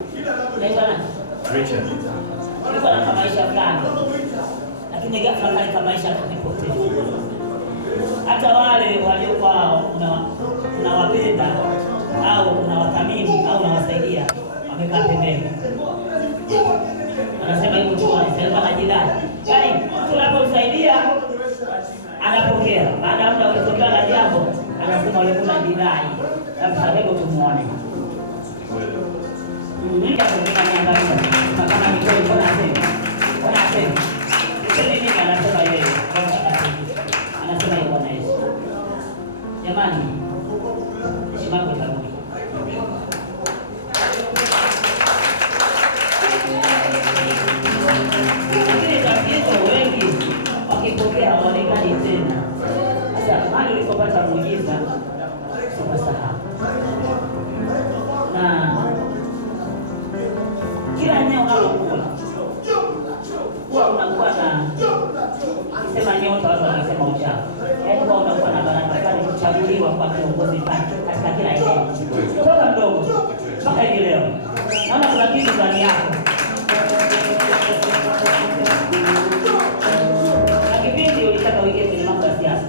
Richard. Nilikuwa na maisha fulani. Lakini ghafla kale maisha kanipotea. Hata wale waliokuwa unawapenda au unawathamini au unawasaidia wamekaa pembeni. Anasema hivyo tu, anasema na jirani. Yaani mtu anapomsaidia anapokea. Baada ya muda ukitokea na jambo anasema yule kuna jirani. Labda hebu tumuone. Kama ni kweli mbona asema? Mbona asema? Sisi nini anasema yeye? Anasema yeye Bwana Yesu. Jamani. Simama kwa sababu. Lakini tatizo wengi wakipokea hawaonekani tena. Sasa mahali ulipopata muujiza usisahau. Na kila eneo unalokuwa huwa unakuwa na kisema nyota, watu wanasema uchawi. Yaani huwa unakuwa na baraka pale kuchaguliwa kwa kiongozi pale katika kila eneo. Kutoka mdogo mpaka hivi leo. Naona kuna kitu ndani yako. Na kipindi ulitaka uingie kwenye mambo ya siasa.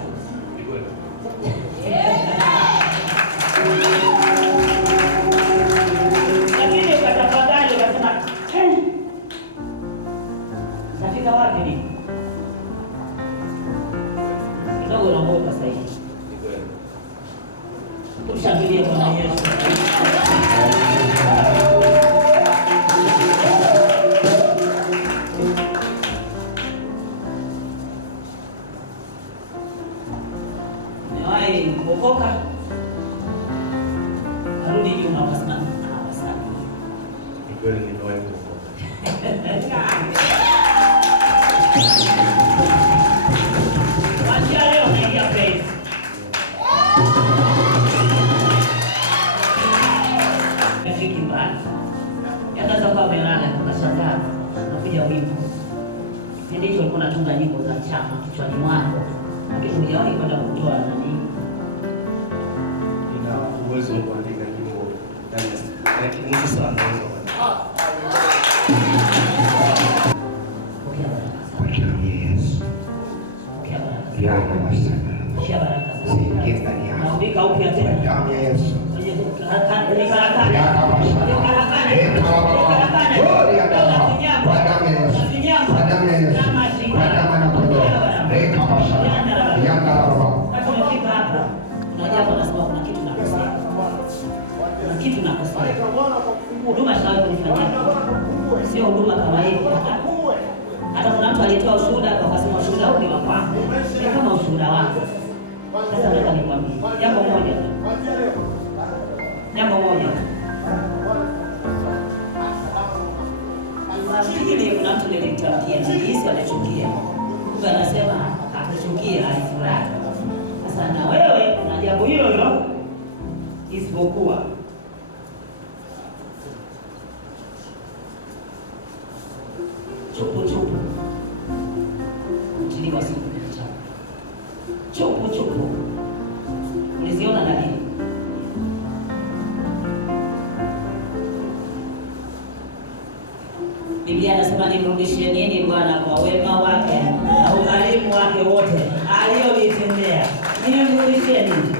Lakini ukatafakari ukasema, nafika wapi ni? Kidogo unaogopa sasa hivi. Tumshangilie Bwana Yesu. Niwahi kuokoka. Arudi nyuma wasema awasani. Ni kweli nimewahi kuokoka. Wacha leo naingia praise. Rafiki mbali. Yakaanza kwa melala tukashangaa. Nakuja wimbo. Ndicho ulikuwa unatunga nyimbo za chama kichwani mwako. Lakini hujawahi kwenda kutoa nani? Nina uwezo wa kuandika nyimbo ndani ya nusu saa naweza kuandika. Pokea baraka. Kwa jina la Yesu. Pokea baraka. Yana mashtaka. Pokea baraka. Usiingie ndani yako. Naandika upya Kwa tena. damu ya Yesu. Yaka mashtaka. Oh, ya damu. Kwa damu ya Yesu. Kwa damu ya Yesu. Kwa damu ya kondoo. Reka mashtaka. Yanga baba. Hata umefika hapa, unajua Bwana sababu kuna kitu nakosea. Kuna kitu nakosea. Huduma sawa kunifanyia. Sio huduma kama hivi. Hata kuna mtu alitoa ushuhuda akasema ushuhuda huu ni wa kwangu. Ni kama ushuhuda wako. Sasa nataka nikwambie jambo moja. Jambo moja. Nafikiri kuna mtu nilimtamkia na hisi anachukia. Mungu anasema akuchukia alifurahi. Sasa na wewe una jambo hilo hilo isipokuwa chupu mtiliwa siku chupu uliziona na nini? Biblia anasema nimrudishie nini Bwana kwa wema wake na ukarimu wake wote aliyonitendea. Nimrudishie nini?